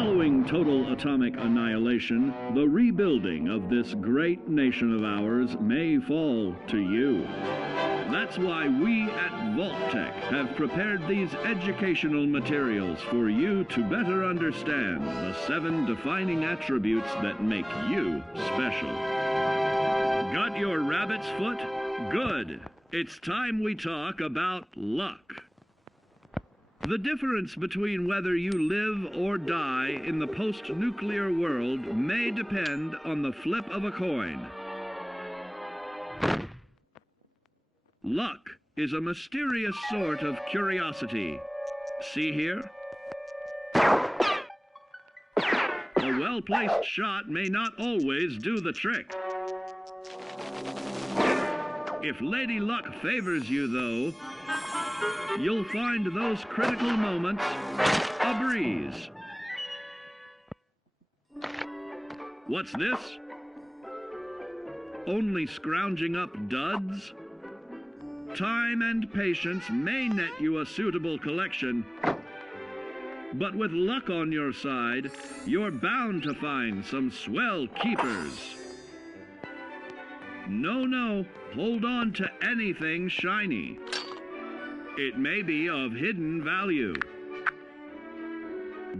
Following total atomic annihilation, the rebuilding of this great nation of ours may fall to you. That's why we at Vault-Tec have prepared these educational materials for you to better understand the 7 defining attributes that make you special. Got your rabbit's foot? Good. It's time we talk about luck. The difference between whether you live or die in the post-nuclear world may depend on the flip of a coin. Luck is a mysterious sort of curiosity. See here? A well-placed shot may not always do the trick. If Lady Luck favors you, though, you'll find those critical moments a breeze. What's this? Only scrounging up duds? Time and patience may net you a suitable collection, but with luck on your side, you're bound to find some swell keepers. No, hold on to anything shiny. It may be of hidden value.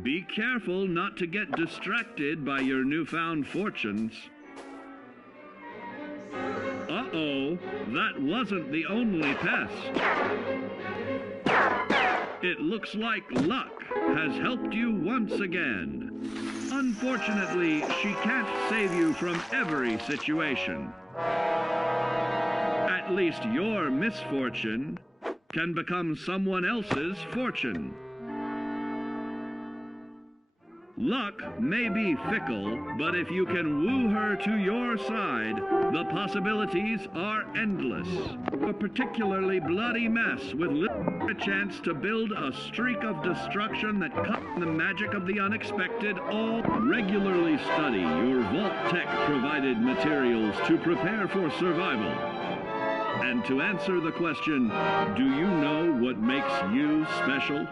Be careful not to get distracted by your newfound fortunes. Uh-oh, that wasn't the only pest. It looks like luck has helped you once again. Unfortunately, she can't save you from every situation. At least your misfortune can become someone else's fortune. Luck may be fickle, but if you can woo her to your side, the possibilities are endless. A particularly bloody mess with a chance to build a streak of destruction that cuts the magic of the unexpected. All regularly study your Vault-Tec provided materials to prepare for survival. And to answer the question, do you know what makes you special?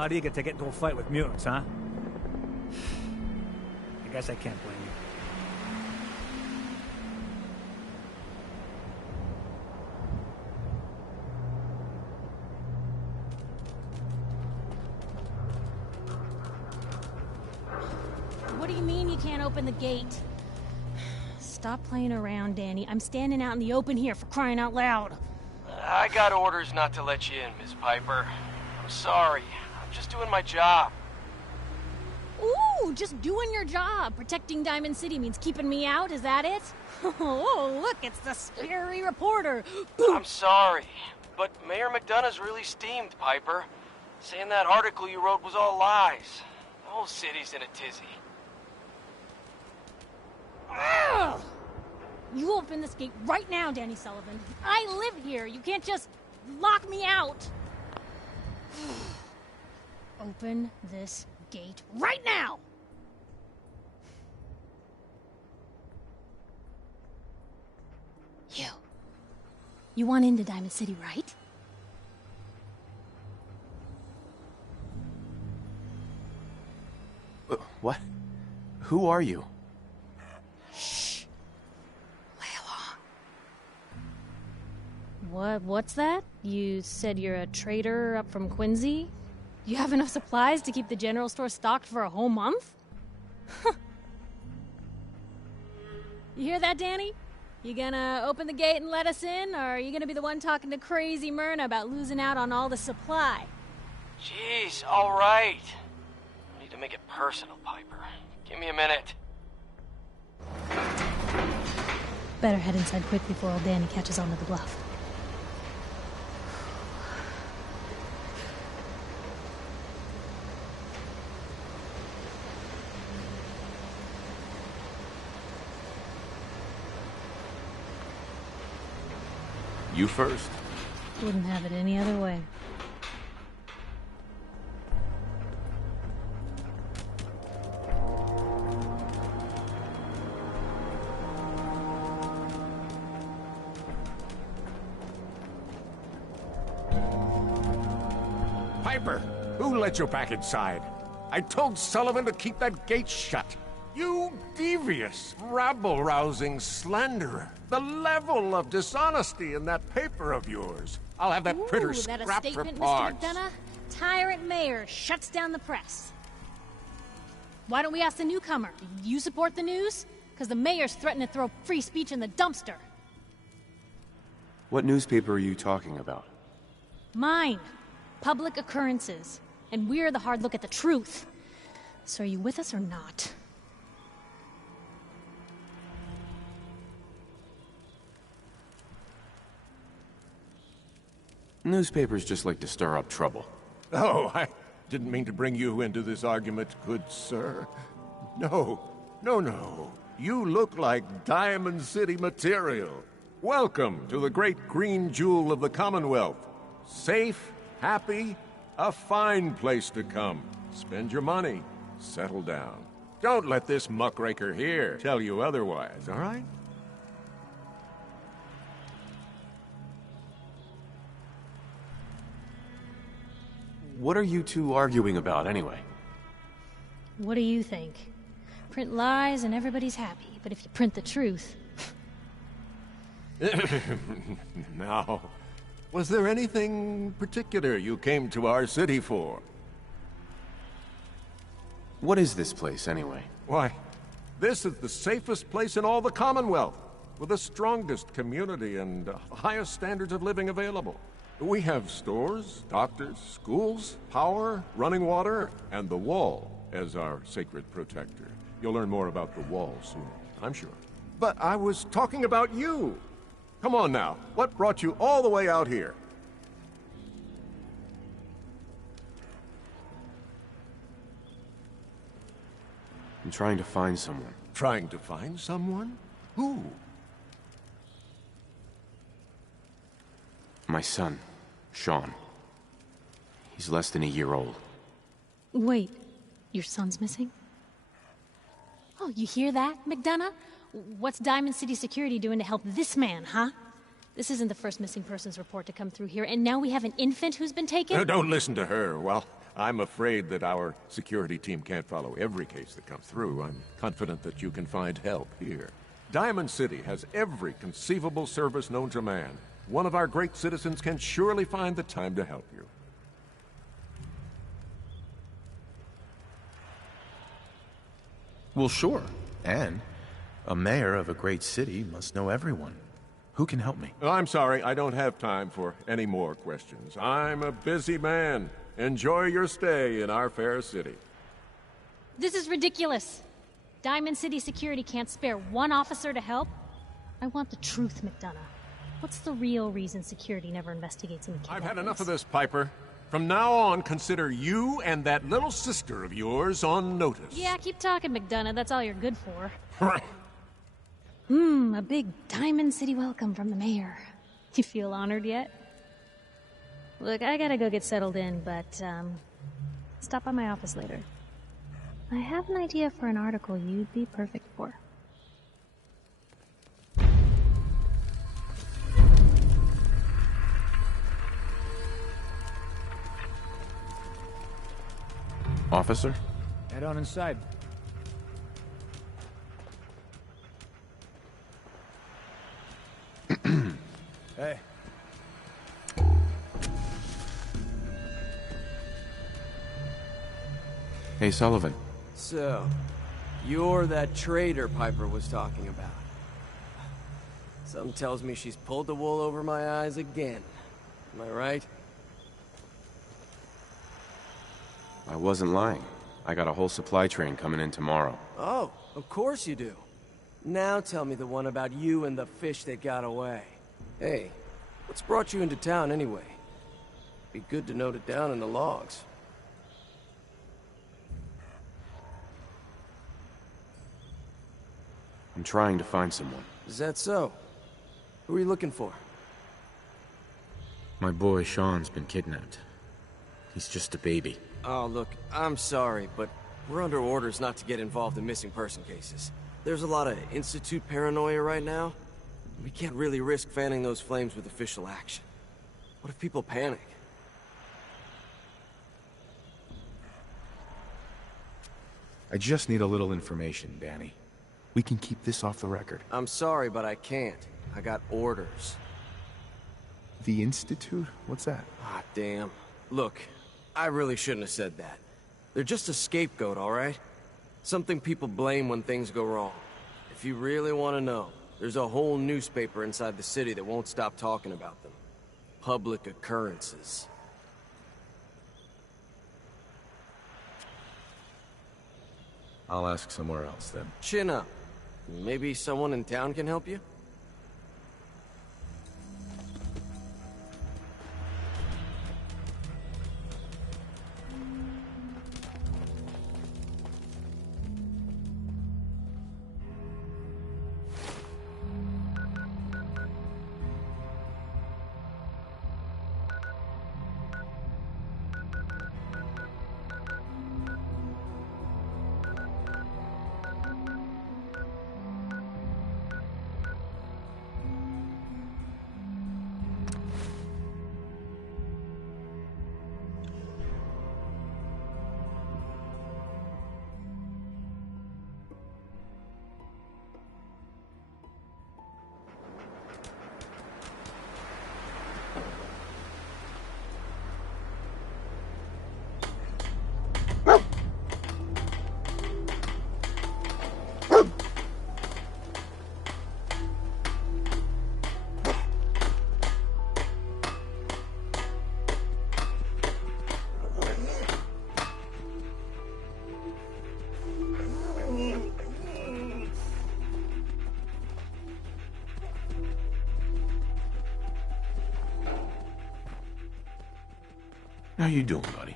Not eager to get into a fight with mutants, huh? I guess I can't blame you. What do you mean you can't open the gate? Stop playing around, Danny. I'm standing out in the open here, for crying out loud. I got orders not to let you in, Miss Piper. I'm sorry. I'm just doing my job. Ooh, just doing your job. Protecting Diamond City means keeping me out, is that it? Oh, look, it's the scary reporter. I'm sorry, but Mayor McDonough's really steamed, Piper. Saying that article you wrote was all lies. The whole city's in a tizzy. Ugh. You open this gate right now, Danny Sullivan. I live here. You can't just lock me out. Open this gate right now! You want into Diamond City, right? What? Who are you? Shh. Lay along. What's that? You said you're a trader up from Quincy? You have enough supplies to keep the general store stocked for a whole month? You hear that, Danny? You gonna open the gate and let us in, or are you gonna be the one talking to crazy Myrna about losing out on all the supply? Jeez, all right. I need to make it personal, Piper. Give me a minute. Better head inside quick before old Danny catches on to the bluff. You first. Wouldn't have it any other way. Piper, who let you back inside? I told Sullivan to keep that gate shut. You devious, rabble-rousing slanderer. The level of dishonesty in that paper of yours. I'll have that printer scrapped for parts. That a statement, Mr. McDonough? Tyrant mayor shuts down the press. Why don't we ask the newcomer? You support the news? Because the mayor's threatened to throw free speech in the dumpster. What newspaper are you talking about? Mine. Public Occurrences. And we're the hard look at the truth. So are you with us or not? Newspapers just like to stir up trouble. Oh, I didn't mean to bring you into this argument, good sir. No. You look like Diamond City material. Welcome to the great green jewel of the Commonwealth. Safe, happy, a fine place to come. Spend your money, settle down. Don't let this muckraker here tell you otherwise, all right? What are you two arguing about, anyway? What do you think? Print lies and everybody's happy, but if you print the truth... Now, was there anything particular you came to our city for? What is this place, anyway? Why, this is the safest place in all the Commonwealth, with the strongest community and highest standards of living available. We have stores, doctors, schools, power, running water, and the Wall as our sacred protector. You'll learn more about the Wall soon, I'm sure. But I was talking about you. Come on now, what brought you all the way out here? I'm trying to find someone. Trying to find someone? Who? My son, Sean. He's less than a year old. Wait, your son's missing? Oh, you hear that, McDonough? What's Diamond City Security doing to help this man, huh? This isn't the first missing persons report to come through here, and now we have an infant who's been taken? Don't listen to her. While I'm afraid that our security team can't follow every case that comes through. I'm confident that you can find help here. Diamond City has every conceivable service known to man. One of our great citizens can surely find the time to help you. Well, sure. And a mayor of a great city must know everyone. Who can help me? I'm sorry, I don't have time for any more questions. I'm a busy man. Enjoy your stay in our fair city. This is ridiculous. Diamond City Security can't spare one officer to help. I want the truth, McDonough. What's the real reason security never investigates any kidnappings? I've had enough of this, Piper. From now on, consider you and that little sister of yours on notice. Yeah, keep talking, McDonough. That's all you're good for. A big Diamond City welcome from the mayor. You feel honored yet? Look, I gotta go get settled in, but, stop by my office later. I have an idea for an article you'd be perfect for. Officer? Head on inside. Hey. Hey, Sullivan. So, you're that traitor Piper was talking about. Something tells me she's pulled the wool over my eyes again. Am I right? I wasn't lying. I got a whole supply train coming in tomorrow. Oh, of course you do. Now tell me the one about you and the fish that got away. Hey, what's brought you into town anyway? Be good to note it down in the logs. I'm trying to find someone. Is that so? Who are you looking for? My boy Sean's been kidnapped. He's just a baby. Oh, look, I'm sorry, but we're under orders not to get involved in missing person cases. There's a lot of Institute paranoia right now. We can't really risk fanning those flames with official action. What if people panic? I just need a little information, Danny. We can keep this off the record. I'm sorry, but I can't. I got orders. The Institute? What's that? Ah, damn. Look, I really shouldn't have said that. They're just a scapegoat, all right? Something people blame when things go wrong. If you really want to know, there's a whole newspaper inside the city that won't stop talking about them. Public occurrences. I'll ask somewhere else, then. Chin up. Maybe someone in town can help you? How you doing, buddy?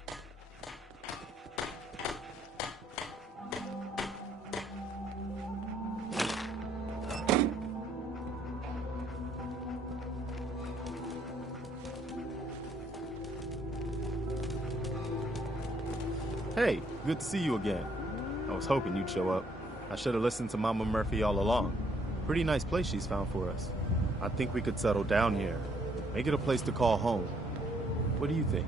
Hey, good to see you again. I was hoping you'd show up. I should have listened to Mama Murphy all along. Pretty nice place she's found for us. I think we could settle down here. Make it a place to call home. What do you think?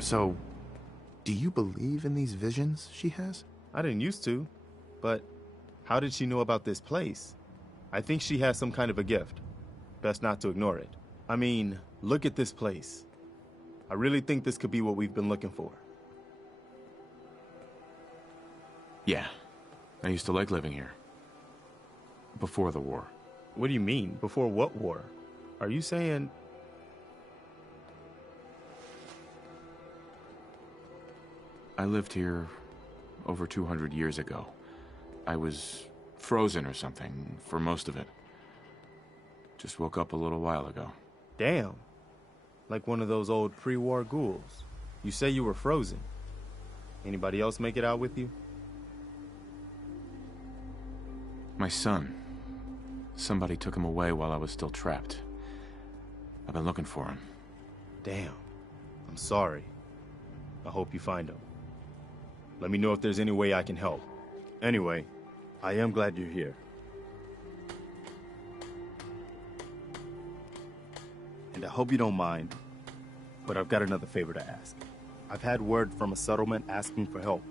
So, do you believe in these visions she has? I didn't used to, but how did she know about this place? I think she has some kind of a gift. Best not to ignore it. I mean, look at this place. I really think this could be what we've been looking for. Yeah. I used to like living here. Before the war. What do you mean? Before what war? Are you saying... I lived here over 200 years ago. I was frozen or something for most of it. Just woke up a little while ago. Damn. Like one of those old pre-war ghouls. You say you were frozen. Anybody else make it out with you? My son. Somebody took him away while I was still trapped. I've been looking for him. Damn. I'm sorry. I hope you find him. Let me know if there's any way I can help. Anyway, I am glad you're here. And I hope you don't mind, but I've got another favor to ask. I've had word from a settlement asking for help.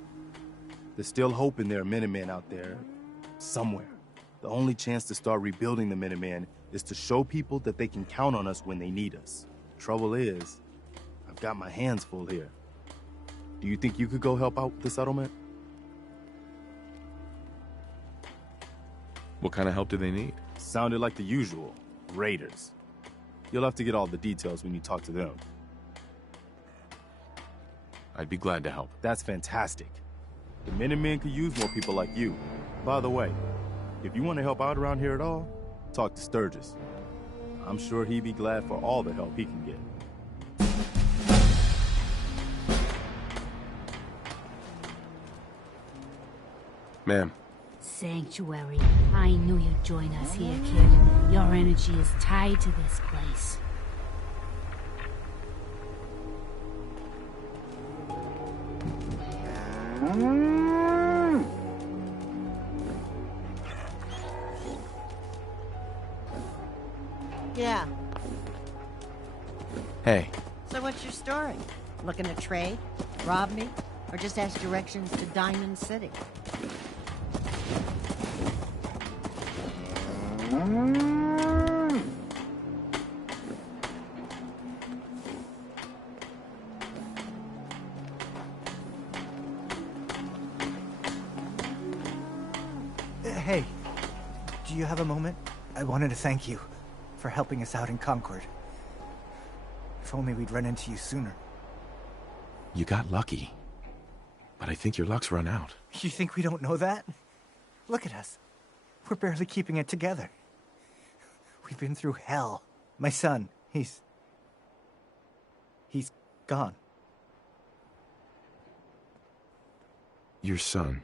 There's still hope and there are Minutemen out there somewhere. The only chance to start rebuilding the Minutemen is to show people that they can count on us when they need us. Trouble is, I've got my hands full here. Do you think you could go help out the settlement? What kind of help do they need? Sounded like the usual. Raiders. You'll have to get all the details when you talk to them. I'd be glad to help. That's fantastic. The Minutemen could use more people like you. By the way, if you want to help out around here at all, talk to Sturgis. I'm sure he'd be glad for all the help he can get. Ma'am. Sanctuary. I knew you'd join us here, kid. Your energy is tied to this place. Yeah. Hey. So what's your story? Looking to trade? Rob me? Or just ask directions to Diamond City? Hey, do you have a moment? I wanted to thank you for helping us out in Concord. If only we'd run into you sooner. You got lucky. But I think your luck's run out. You think we don't know that? Look at us. We're barely keeping it together. We've been through hell. My son, he's gone. Your son.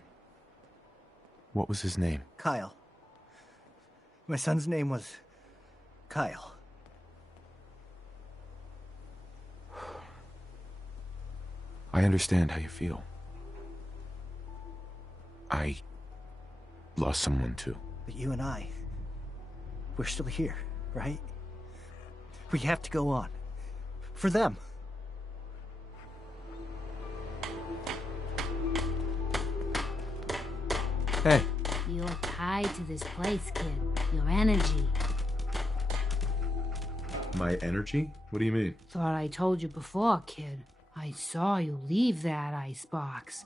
What was his name? Kyle. My son's name was Kyle. I understand how you feel. I lost someone too. But you and I, we're still here, right? We have to go on. For them. Hey. You're tied to this place, kid. Your energy. My energy? What do you mean? Thought I told you before, kid. I saw you leave that icebox.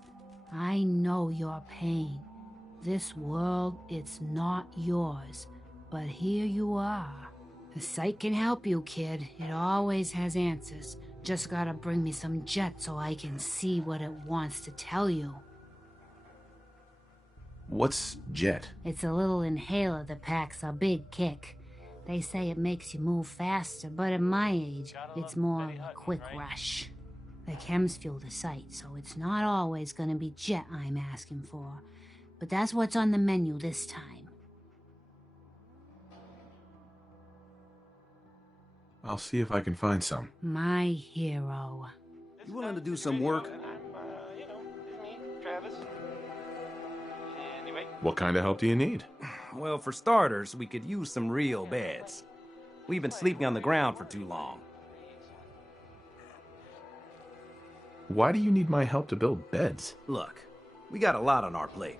I know your pain. This world, it's not yours. But here you are. The site can help you, kid. It always has answers. Just gotta bring me some jet so I can see what it wants to tell you. What's jet? It's a little inhaler that packs a big kick. They say it makes you move faster, but at my age, it's more of a quick rush. The chems fuel the site, so it's not always gonna be jet I'm asking for. But that's what's on the menu this time. I'll see if I can find some. My hero. You willing to do some work? What kind of help do you need? Well, for starters, we could use some real beds. We've been sleeping on the ground for too long. Why do you need my help to build beds? Look, we got a lot on our plate,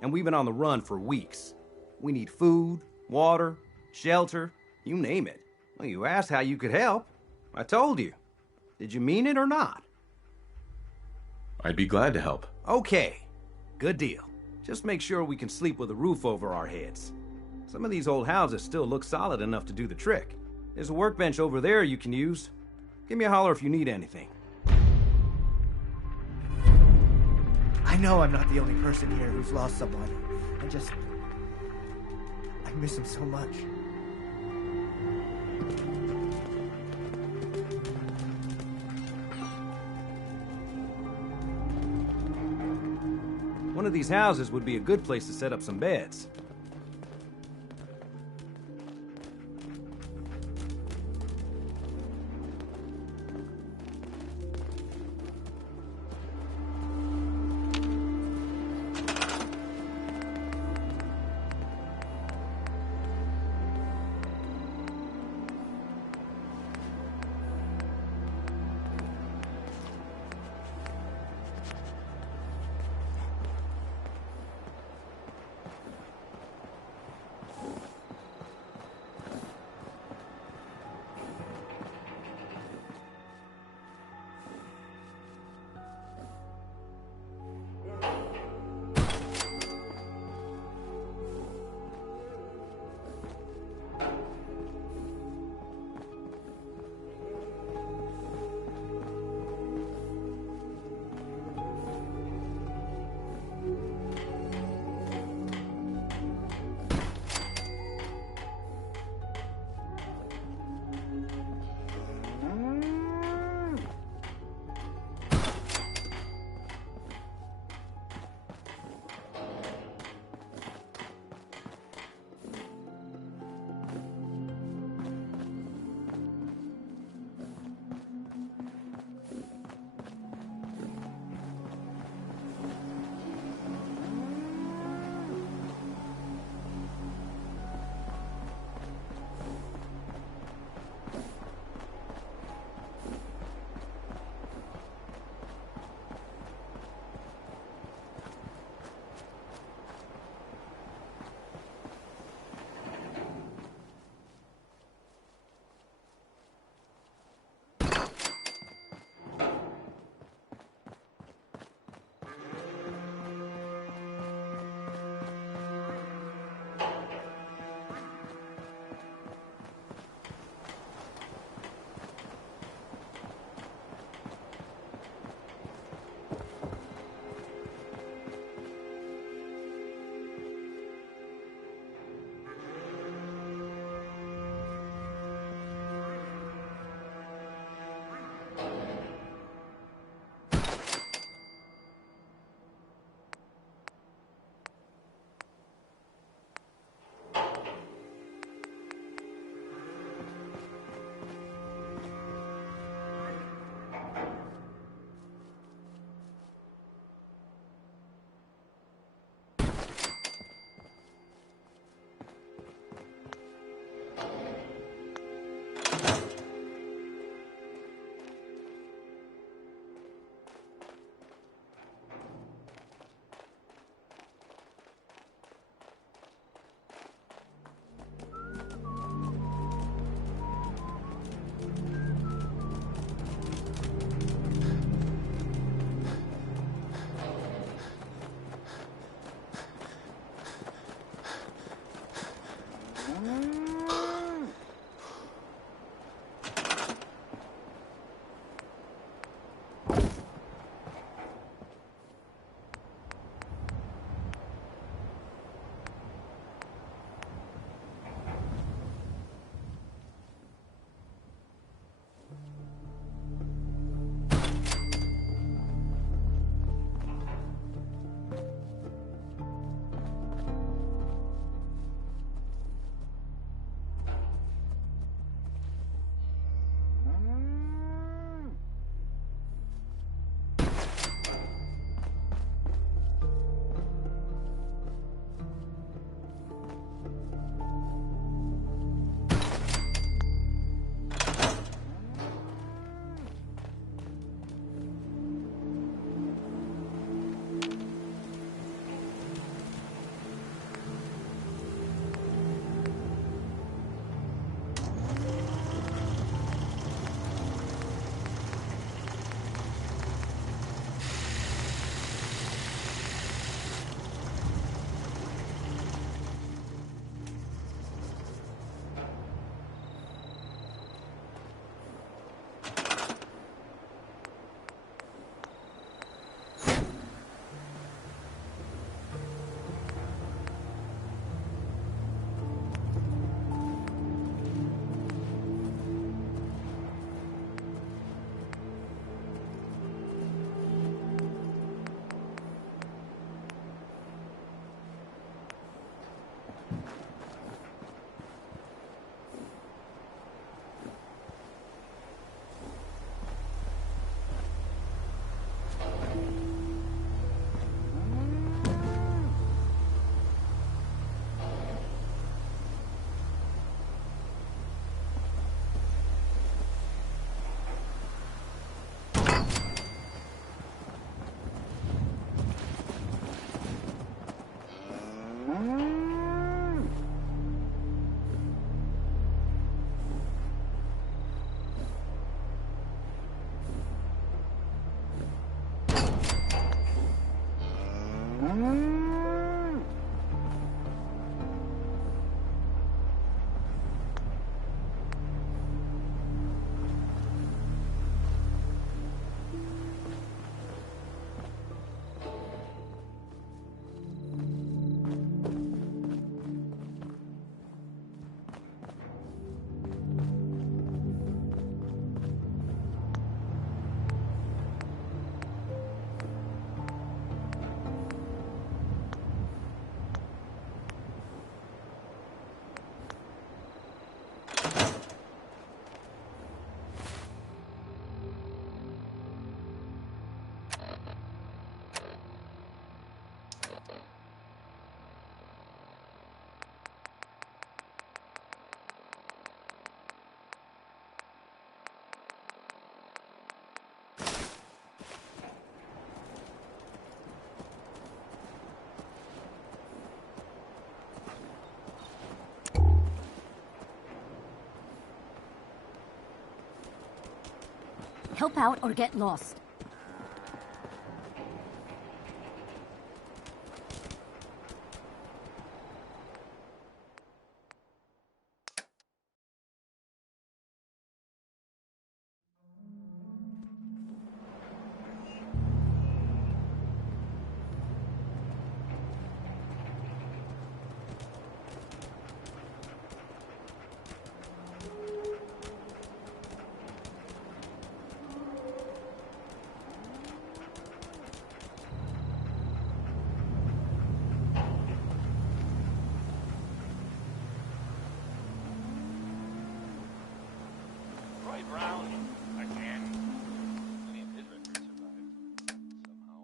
and we've been on the run for weeks. We need food, water, shelter, you name it. Well, you asked how you could help. I told you. Did you mean it or not? I'd be glad to help. Okay, good deal. Just make sure we can sleep with a roof over our heads. Some of these old houses still look solid enough to do the trick. There's a workbench over there you can use. Give me a holler if you need anything. I know I'm not the only person here who's lost someone. I miss him so much. One of these houses would be a good place to set up some beds. Help out or get lost. Brown again. I mean, his record survived somehow.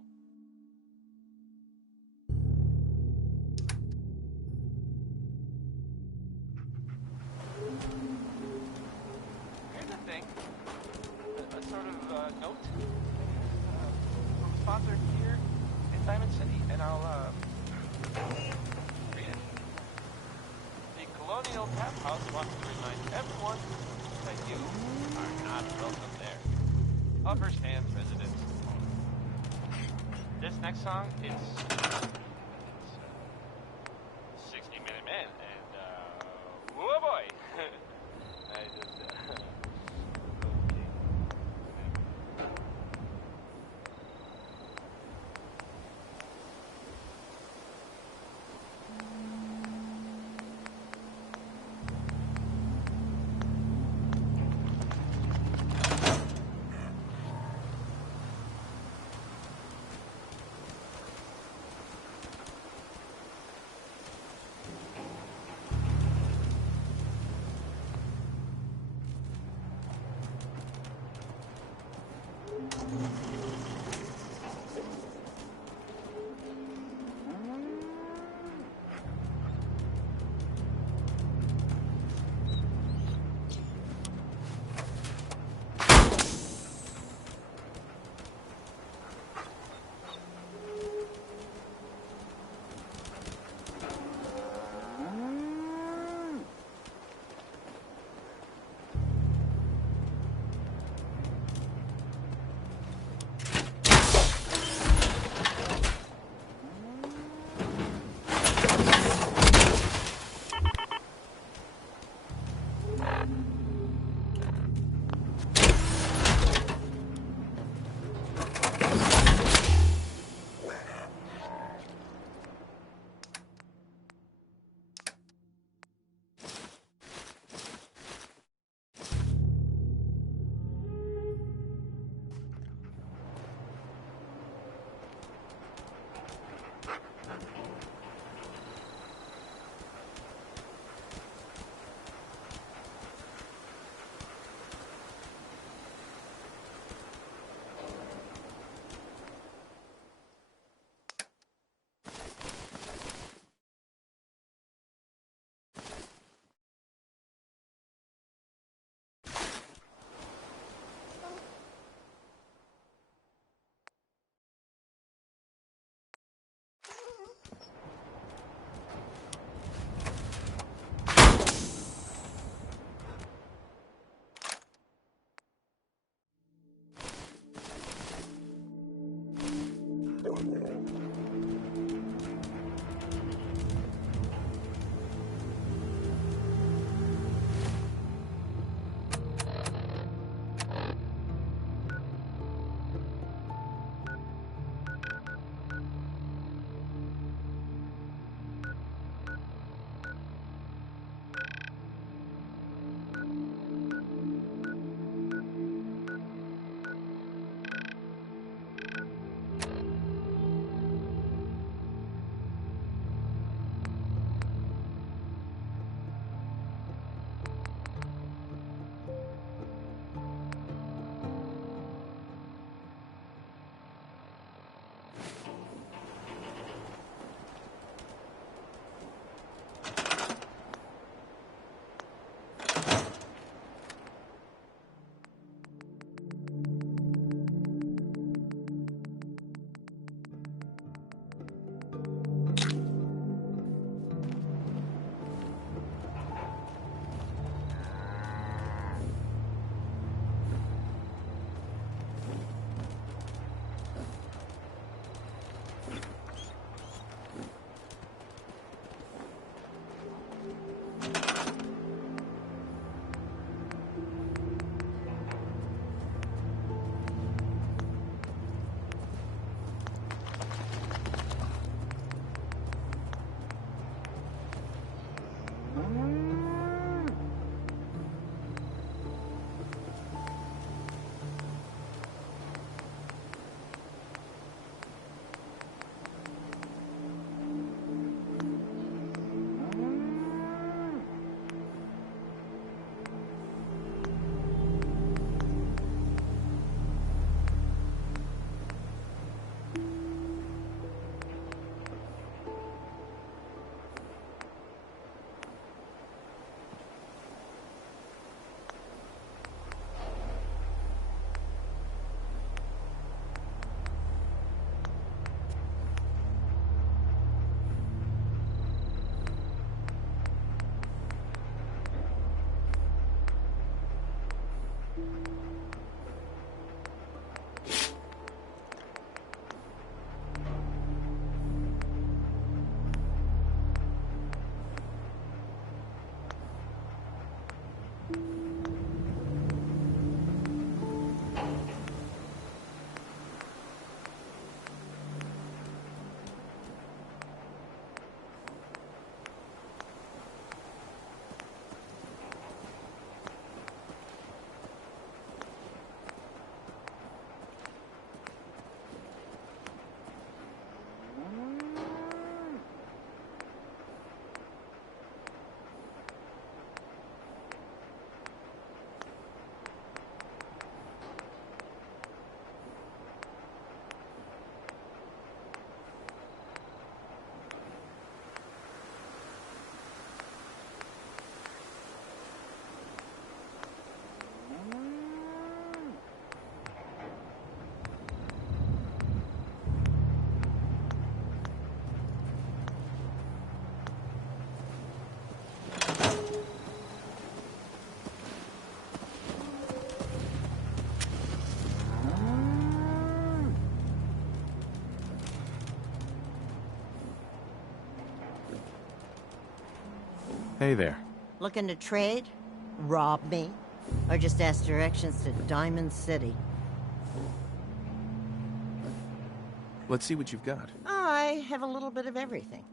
Here's the thing. A sort of note from a sponsor here in Diamond City, and I'll read it. The Colonial Tap House wants to remind everyone that you are not welcome there. Offers fans residents. This next song is 60 Minute Man, and whoa boy! I just okay. Hey there. Looking to trade? Rob me? Or just ask directions to Diamond City? Let's see what you've got. I have a little bit of everything.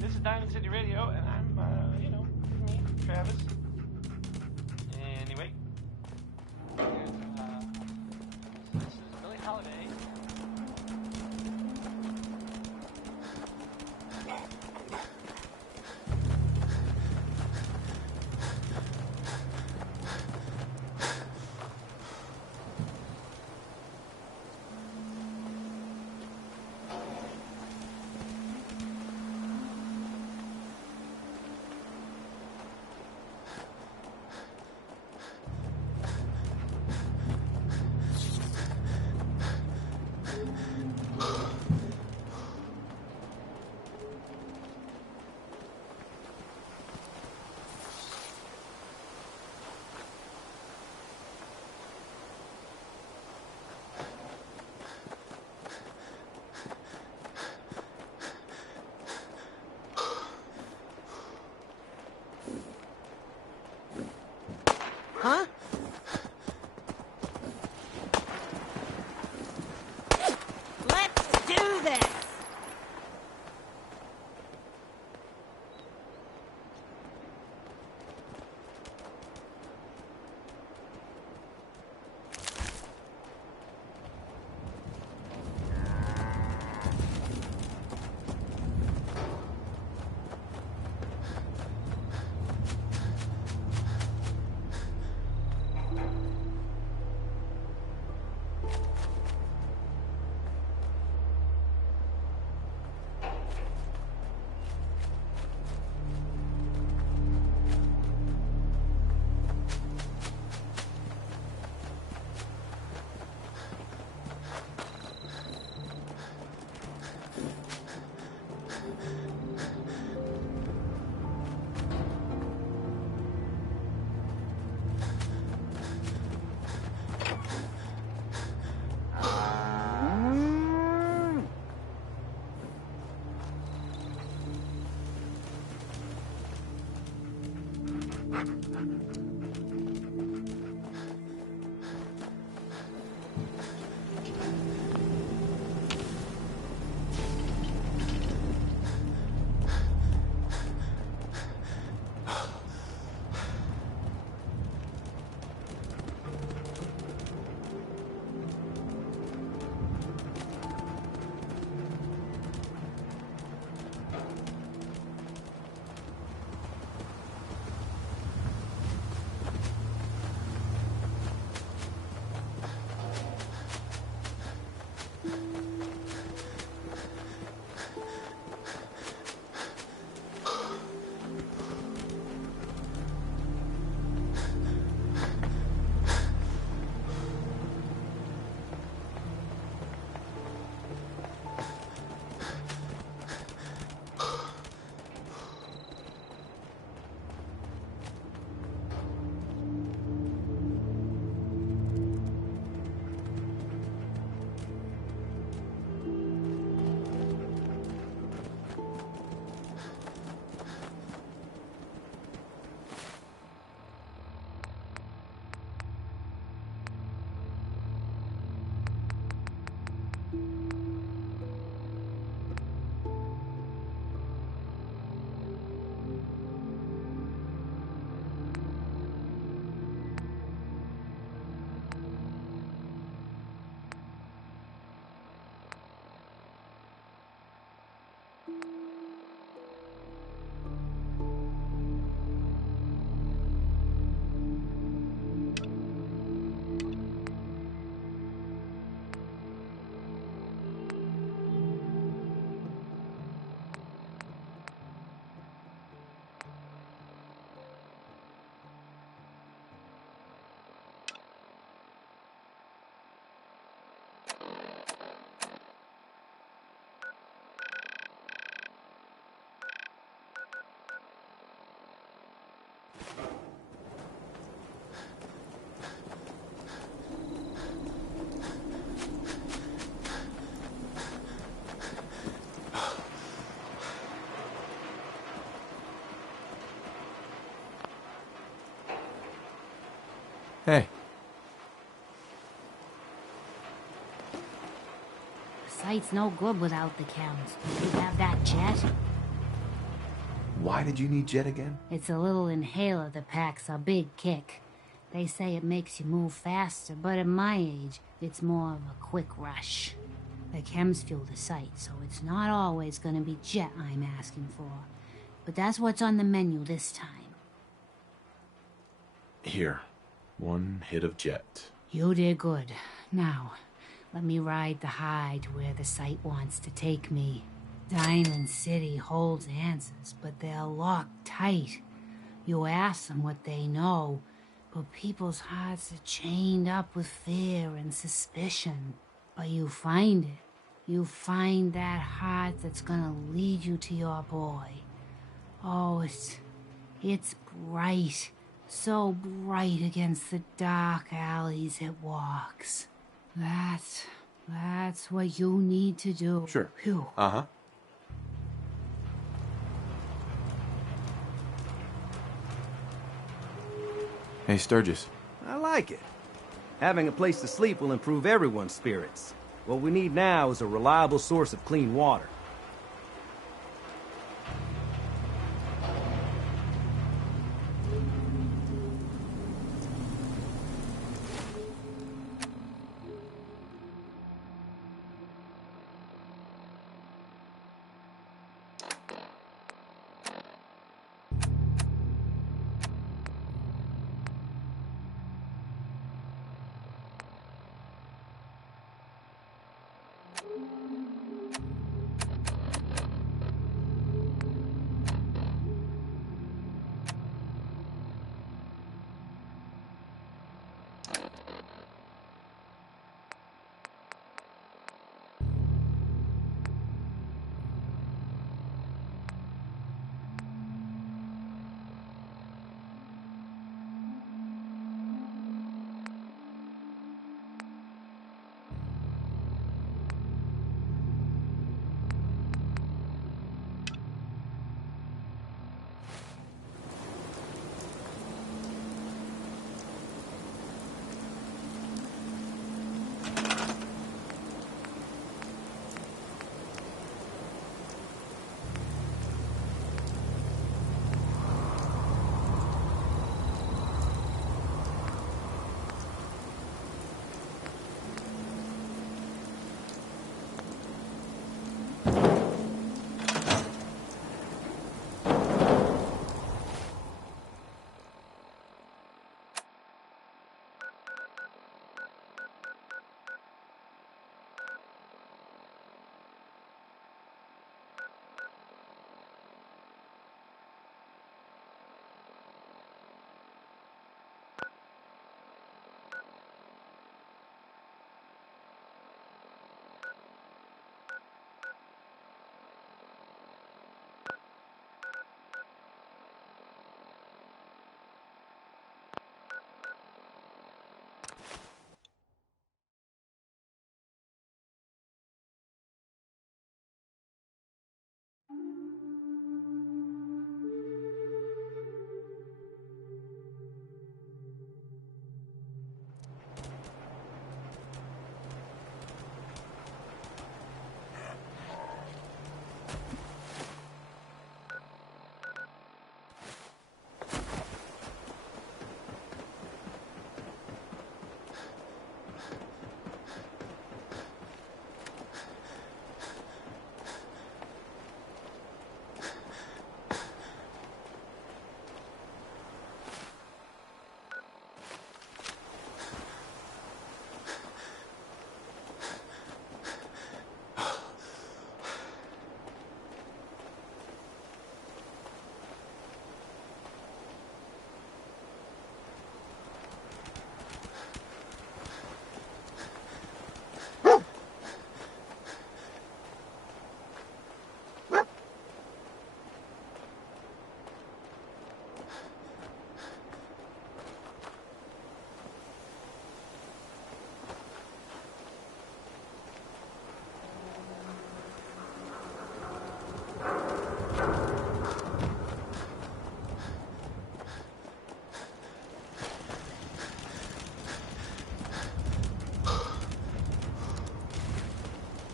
This is Diamond City Radio, and I'm, me, Travis. Anyway, this is Billie Holiday. Huh? Hey. The site's no good without the chems. You have that jet? Why did you need jet again? It's a little inhaler that packs a big kick. They say it makes you move faster, but at my age, it's more of a quick rush. The chems fuel the site, so it's not always gonna be jet I'm asking for. But that's what's on the menu this time. Here. One hit of jet. You did good. Now, let me ride the high to where the site wants to take me. Diamond City holds answers, but they're locked tight. You ask them what they know, but people's hearts are chained up with fear and suspicion. But you find it. You find that heart that's gonna lead you to your boy. Oh, it's bright. So bright against the dark alleys it walks. That's what you need to do. Sure. Phew. Uh-huh. Hey, Sturgis. I like it. Having a place to sleep will improve everyone's spirits. What we need now is a reliable source of clean water.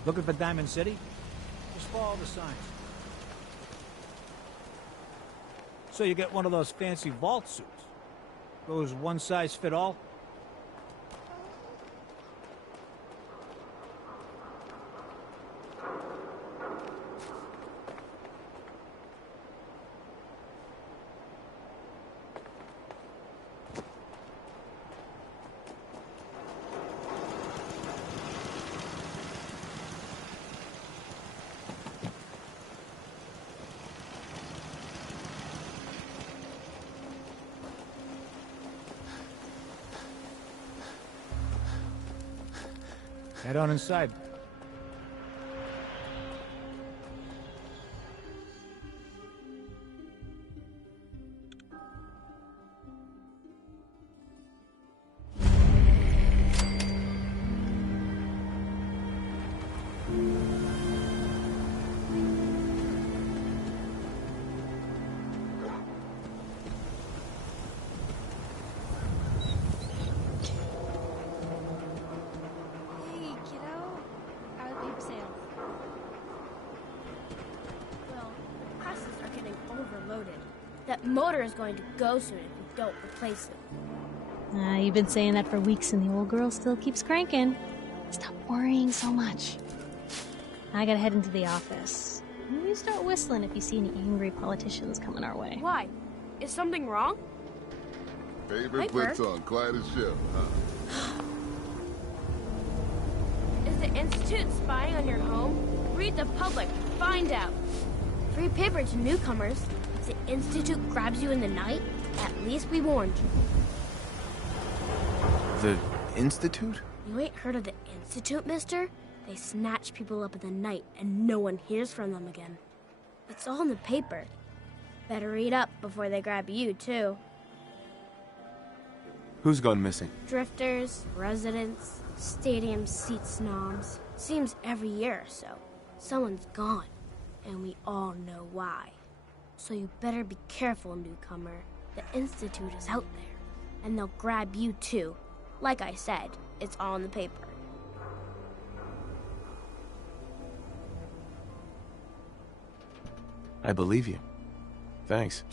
Looking for Diamond City? Just follow the signs. So you get one of those fancy vault suits. Those one-size-fit-all? Head on inside. That motor is going to go soon if you don't replace it. You've been saying that for weeks and the old girl still keeps cranking. Stop worrying so much. I gotta head into the office. You start whistling if you see any angry politicians coming our way. Why? Is something wrong? Favorite puts on quite a show, huh? Is the Institute spying on your home? Read the public. Find out. Free paper to newcomers. If the Institute grabs you in the night, at least we warned you. The Institute? You ain't heard of the Institute, mister? They snatch people up in the night and no one hears from them again. It's all in the paper. Better read up before they grab you, too. Who's gone missing? Drifters, residents, stadium seat snobs. Seems every year or so, someone's gone, and we all know why. So you better be careful, newcomer. The Institute is out there, and they'll grab you too. Like I said, it's all in the paper. I believe you. Thanks.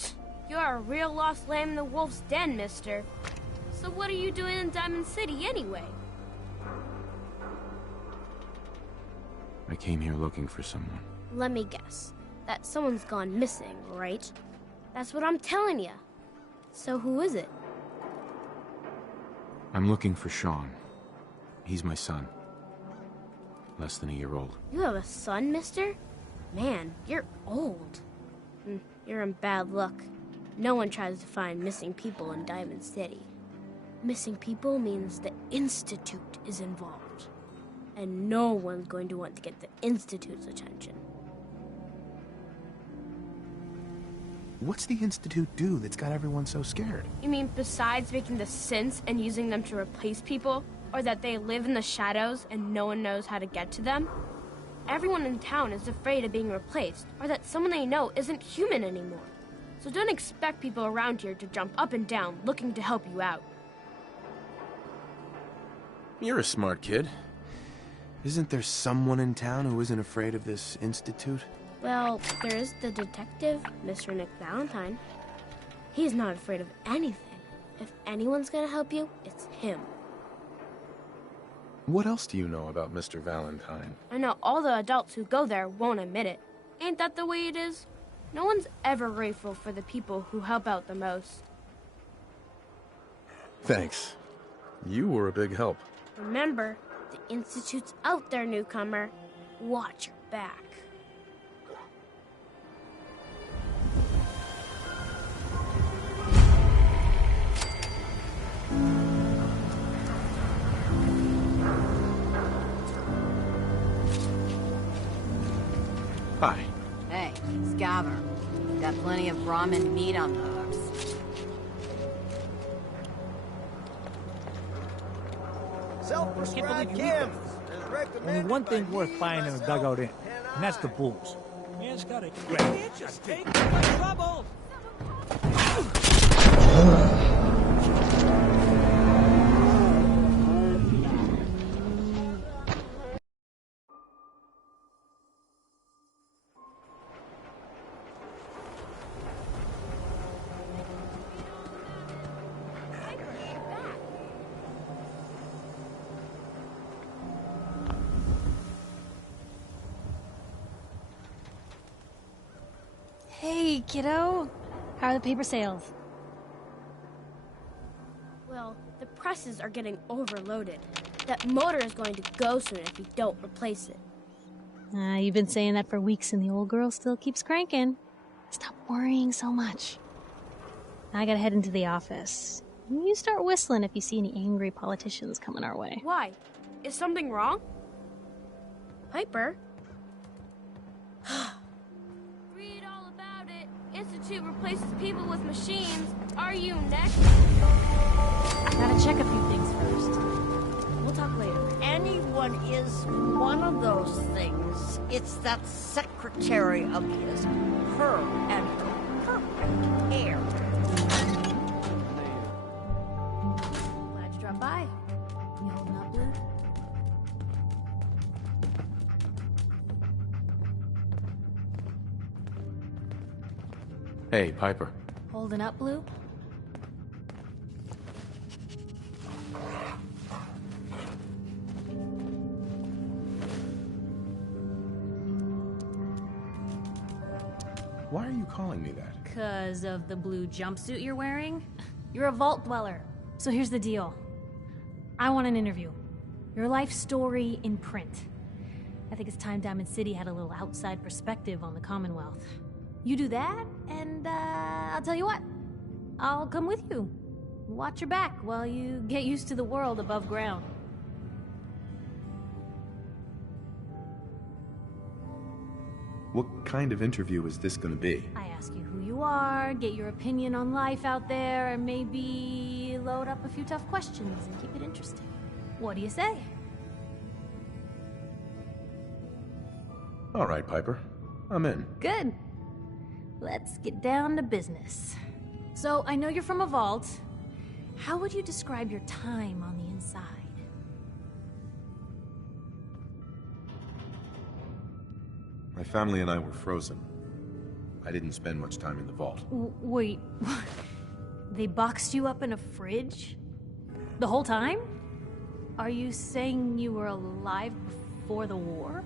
You're a real lost lamb in the wolf's den, mister. So what are you doing in Diamond City anyway? I came here looking for someone. Let me guess. That someone's gone missing, right? That's what I'm telling you. So who is it? I'm looking for Sean. He's my son. Less than a year old. You have a son, mister? Man, you're old. You're in bad luck. No one tries to find missing people in Diamond City. Missing people means the Institute is involved. And no one's going to want to get the Institute's attention. What's the Institute do that's got everyone so scared? You mean besides making the synths and using them to replace people? Or that they live in the shadows and no one knows how to get to them? Everyone in town is afraid of being replaced, or that someone they know isn't human anymore. So don't expect people around here to jump up and down looking to help you out. You're a smart kid. Isn't there someone in town who isn't afraid of this Institute? Well, there is the detective, Mr. Nick Valentine. He's not afraid of anything. If anyone's gonna help you, it's him. What else do you know about Mr. Valentine? I know all the adults who go there won't admit it. Ain't that the way it is? No one's ever grateful for the people who help out the most. Thanks. You were a big help. Remember, the Institute's out there, newcomer. Watch your back. Hi. Hey, Scaver. Got plenty of Brahmin meat on the hooks. Self-prescribed Kim. Only one thing worth buying in a dugout inn, and that's the booze. Man's got a great. Just take my trouble. Hey, kiddo. How are the paper sales? Well, the presses are getting overloaded. That motor is going to go soon if you don't replace it. You've been saying that for weeks and the old girl still keeps cranking. Stop worrying so much. I gotta head into the office. You start whistling if you see any angry politicians coming our way. Why? Is something wrong? Piper? Read all about it. Institute replaces people with machines. Are you next? I gotta check a few things first. We'll talk later. Anyone is one of those things. It's that secretary of his. Her and her perfect hair. Glad you dropped by. You holding up, Blue? Hey, Piper. Holding up, Blue? Why are you calling me that? 'Cause of the blue jumpsuit you're wearing? You're a vault dweller. So here's the deal. I want an interview. Your life story in print. I think it's time Diamond City had a little outside perspective on the Commonwealth. You do that, and I'll tell you what. I'll come with you. Watch your back while you get used to the world above ground. What kind of interview is this gonna be? I ask you who you are, get your opinion on life out there, and maybe load up a few tough questions and keep it interesting. What do you say? All right, Piper. I'm in. Good. Let's get down to business. So, I know you're from a vault. How would you describe your time on the inside? My family and I were frozen. I didn't spend much time in the vault. Wait, they boxed you up in a fridge? The whole time? Are you saying you were alive before the war?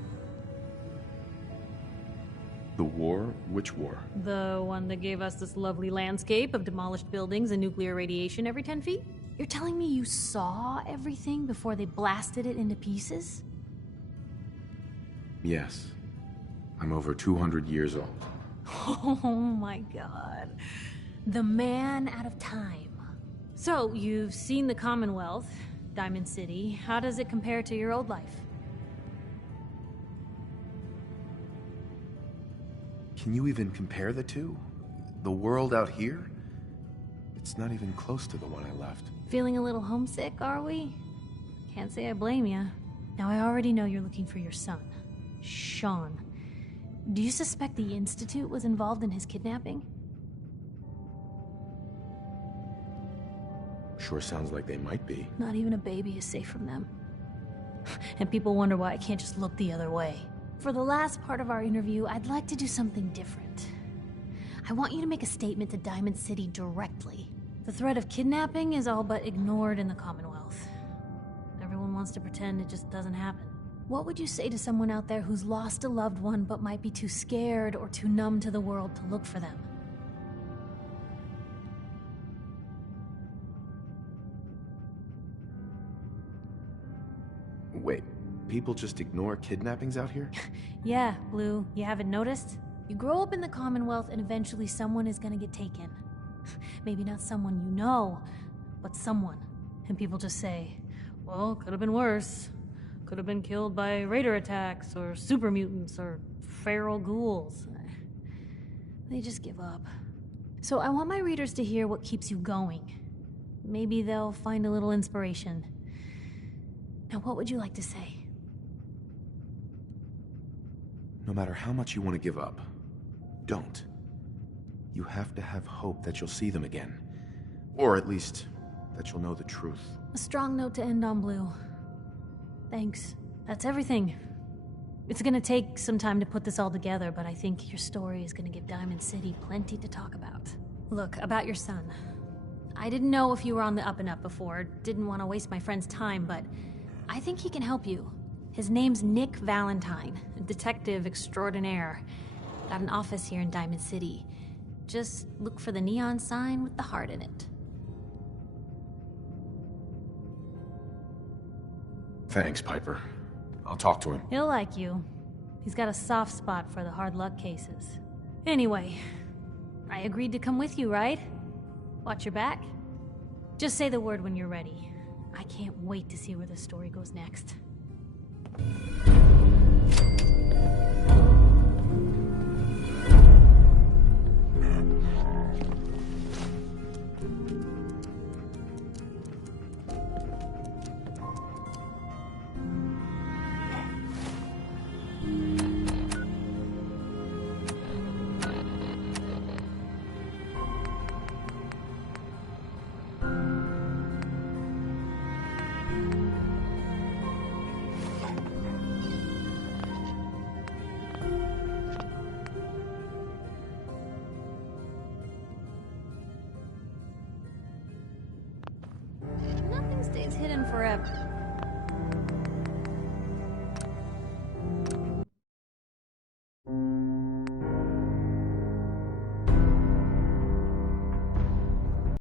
The war? Which war? The one that gave us this lovely landscape of demolished buildings and nuclear radiation every 10 feet? You're telling me you saw everything before they blasted it into pieces? Yes. I'm over 200 years old. Oh my god. The man out of time. So, you've seen the Commonwealth, Diamond City. How does it compare to your old life? Can you even compare the two? The world out here? It's not even close to the one I left. Feeling a little homesick, are we? Can't say I blame you. Now, I already know you're looking for your son, Sean. Do you suspect the Institute was involved in his kidnapping? Sure sounds like they might be. Not even a baby is safe from them. And people wonder why I can't just look the other way. For the last part of our interview, I'd like to do something different. I want you to make a statement to Diamond City directly. The threat of kidnapping is all but ignored in the Commonwealth. Everyone wants to pretend it just doesn't happen. What would you say to someone out there who's lost a loved one but might be too scared or too numb to the world to look for them? Wait, people just ignore kidnappings out here? Yeah, Blue, you haven't noticed? You grow up in the Commonwealth and eventually someone is gonna get taken. Maybe not someone you know, but someone. And people just say, well, could have been worse. Could have been killed by raider attacks, or super mutants, or feral ghouls. They just give up. So I want my readers to hear what keeps you going. Maybe they'll find a little inspiration. Now, what would you like to say? No matter how much you want to give up, don't. You have to have hope that you'll see them again. Or at least, that you'll know the truth. A strong note to end on, Blue. Thanks. That's everything. It's gonna take some time to put this all together, but I think your story is gonna give Diamond City plenty to talk about. Look, about your son. I didn't know if you were on the up and up before, didn't want to waste my friend's time, but I think he can help you. His name's Nick Valentine, a detective extraordinaire. Got an office here in Diamond City. Just look for the neon sign with the heart in it. Thanks, Piper. I'll talk to him. He'll like you. He's got a soft spot for the hard luck cases. Anyway, I agreed to come with you, right? Watch your back. Just say the word when you're ready. I can't wait to see where the story goes next. Nothing stays hidden forever.